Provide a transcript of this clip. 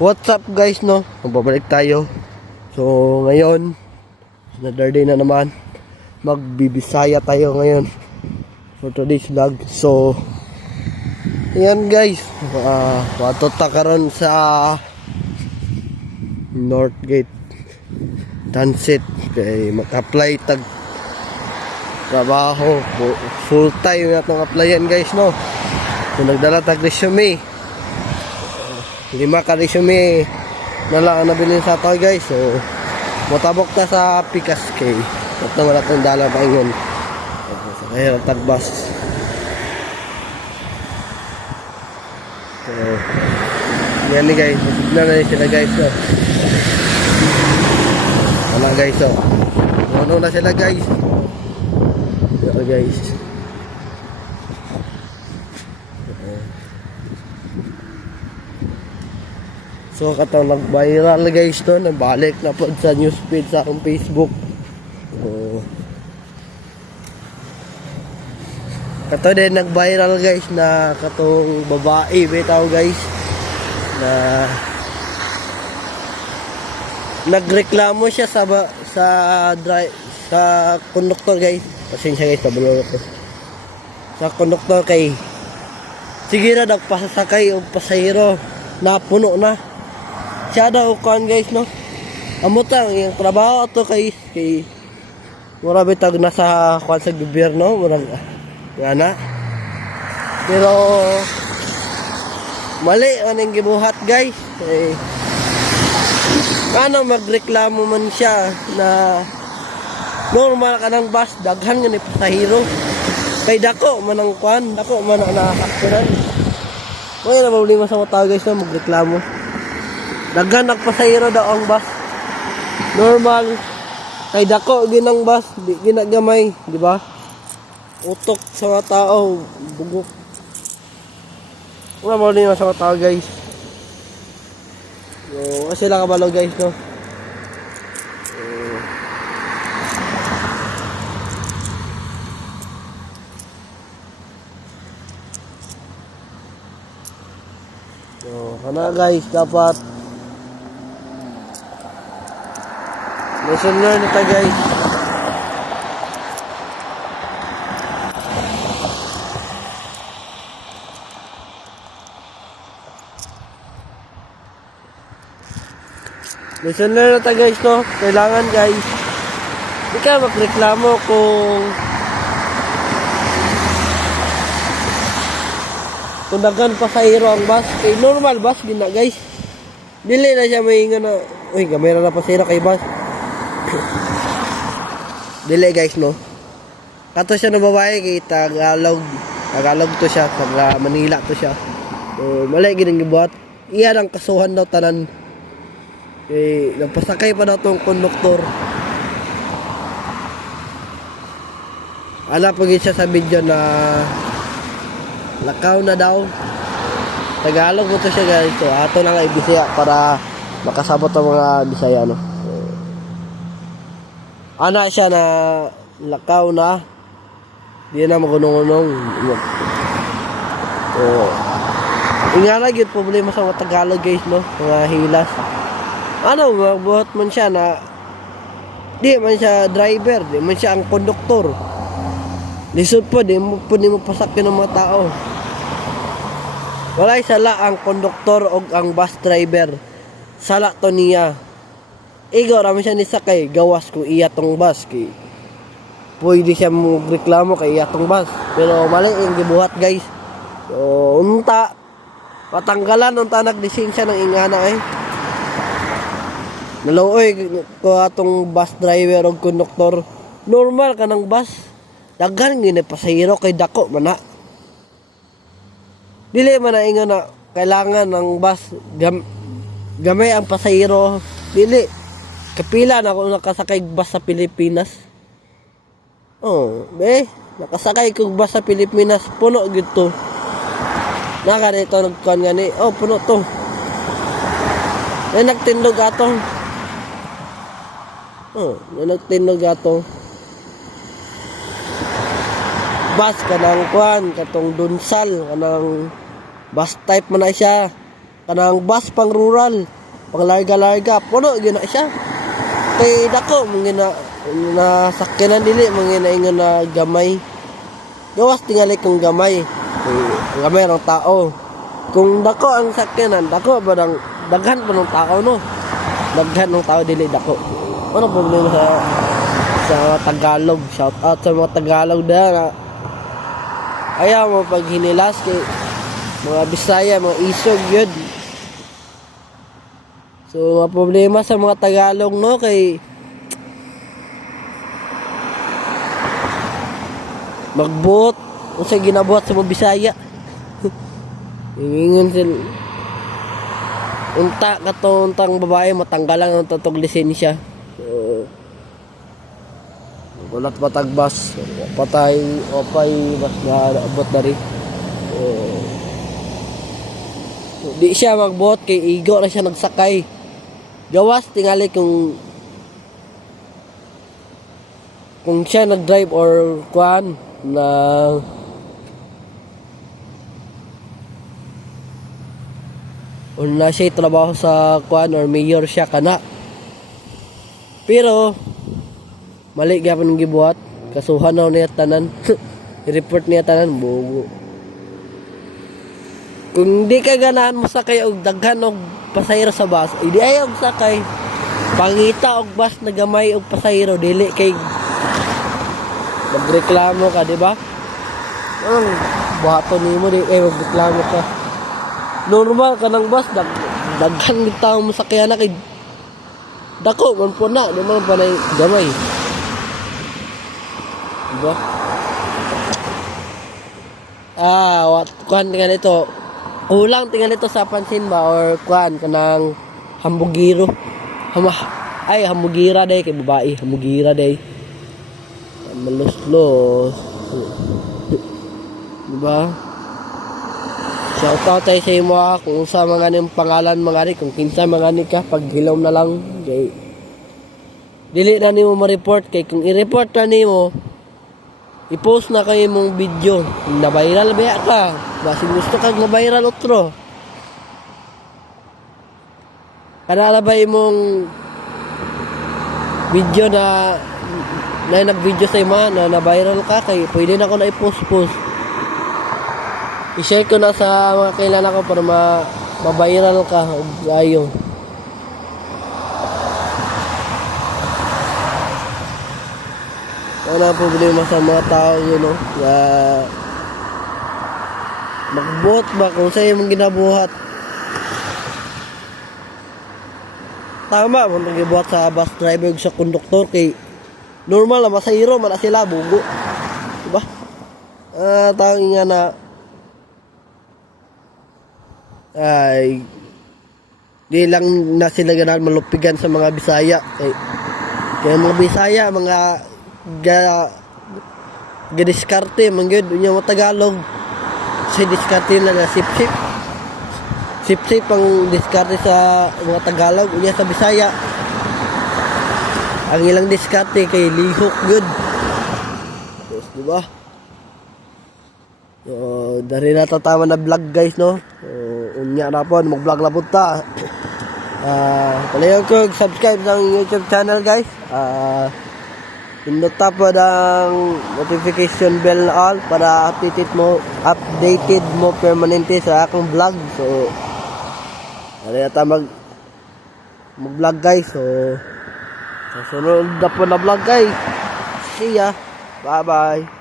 What's up guys, no? Magbabalik tayo. So ngayon, another day na naman. Magbibisaya tayo ngayon for today's vlog. So ayan guys, watot ta karon sa Northgate Transit. Kaya mag-apply tag trabaho. Full time na itong applyan guys, no? So nagdala tag resume. 5 ka resume na lang ang nabilin sa ato guys. So matabok ta sa Pikas kay at naman natin dala pa ingon sa kaya tagbas. So yan ni guys, sigla na sila guys. So wala guys, so ano na sila guys. So guys, so katong nag-viral guys to, nabalik na po sa newsfeed sa akong Facebook. So kato din nag-viral guys na katong babae bitaw guys na nagreklamo siya sa konduktor guys. Pasensya guys, tabulong ko sa konduktor kay sige na nagpasasakay o pasahero na puno na siya daw kan guys, no? Amutang yung trabaho to kay mura bitag nasa kwan sa gobyerno, mura ana. Pero mali aning gibuhat guys. Ano magreklamo man siya na normal ka ng bus, daghan nga ni pasahero. Kay dako man ang kwan, dako man ang nakakasunan. Kaya na problema sa mga tao guys na magreklamo. Daghan nagpasahero daw ang bus. Normal. Kay dako ginang bus, di ginagamay, di ba? Utok sa mga tao, bugok. Wala mo din sa mga tao guys. So, sila kabalo guys, no? So, kana guys, dapat lesson learn ito guys. Lesson learn ito guys, no? Kailangan guys, di ka magreklamo kung daghan pasahero ang bus. Kay normal bus gina guys. Dili na siya maingon na, uy, kamera na pasahero kay bus. Dili guys, no? Kato siya na babae kay Tagalog to siya, sa Manila to siya. So mali ginang gibuhat. Iya ang kasuhan daw tanan. Kay nagpasakay pa daw tong konduktor. Ala pag siya sa video na lakaw na daw. Tagalog mo to siya guys. So ato na nga ibisaya para makasabot ang mga Bisaya, no? Ana siya na lakaw na. Di na magunong-unong. So ingana gyud problema sa mga Tagalog guys, no? Mga hilas. Ano, magbuhat man siya na di man siya driver, di man siya ang konduktor. Lisod po, di mo pasakyan ng mga tao. Walay sala ang konduktor o ang bus driver. Sala to niya. Igo, rami siya nisakay. Gawas kung iya tong bus. Pwede siya magreklamo kay iya tong bus. Pero mali yung gibuhat guys. So, unta. Patanggalan, unta naglisensya ng ingana Naloy ko atong bus driver o konduktor. Normal ka ng bus. Daghan gini pasahero kay dako man na. Dili man na ingon na kailangan ng bus gamay ang pasahero. Dili. Kapila na ako nakasakay bus sa Pilipinas. Oh, nakasakay kog bus sa Pilipinas, puno gid to. Naka dito nagkuan gani. Oh, puno to. Nagtindog atong. Oh, nagtindog atong. Bus kanang kuan katong Dunsal kanang bus type man na siya. kanang bus pang rural, pang larga-larga, puno gyud na siya. Kay dako mangina nasakyanan dili mangina ingon na gamay. Gawas tingali kung gamay. Kay gamay ang tao. Kung dako ang sakyanan, dako ba daghan pa ng tao no. Daghan ng tao dili dako. Ano problema sa Tagalog? Shout out sa mga Tagalog na ayaw mo pag hinilas kay mga Bisaya, mga isog yun. So, mga problema sa mga Tagalog, no, kay magbuot o sa ginabuhat sa mga Bisaya. Ingon sila unta katuntang babae matanggalan ang tatog lisensya. So, walat patagbas patay opay bas na abot na rin. Di siya magbuot kay igo na siya nagsakay. Gawas tingali kung siya nag-drive or kuan na o na siya trabaho sa kuan or mayor siya kana. Pero mali gyapon ng gibuhat, kasuhan na niya tanan. I-report niya tanan bugo. Kung di ka ganahan mo sakay og daghan og pasahero sa bus, di ay og sakay. Pangita og bus na gamay og pasahero dili kay magreklamo ka, di ba? Ang buhaton nimo di ay magreklamo ka. Normal ka ng bus daghan ng tao mo sakay na kay dako man po na, di man pa na gamay. Diba? What kuan tingnan ito. Ulang tingnan ito sa pansin ba or kuan kanang hambugiro. Hambugira day kay babae, hambugira day. Maluslos. Diba? Shout out tayo sa imo kung sa mga ning pangalan mga ni kung kinsa mga ni ka pag hilom na lang kay dili na nimo ma-report kay kung i-report na nimo i-post na kayo mong video na viral ba ka basin gusto kag na viral otro kana ba imong video na nag-video sa ima na viral ka kay pwede na ko na i-post i-share ko na sa mga kailan ko para ma-viral ka og ayo. Wala problema sa mga tao yun, no? Magbot ba kung sa'yo mong ginabuhat. Tama, mong nagibuhat sa bus driver sa konduktor kay normal na masahiro, man na sila, bugo. Diba? Tao nga na ay di lang na sila ganahan malupigan sa mga Bisaya. Kaya mga Bisaya, mga diskarte mangyod unya mo Tagalog sa diskarte na sip ang diskarte sa mga Tagalog unya sa Bisaya ang ilang diskarte kay lihok good yes, diba dari na tatama na vlog guys no unya na po mag vlog na punta palayo ko subscribe sa YouTube channel guys pindot po ng notification bell na all para updated mo permanente sa akong vlog. So, ano yata mag-vlog guys. So, sa sunod na po na vlog guys. See ya. Bye-bye.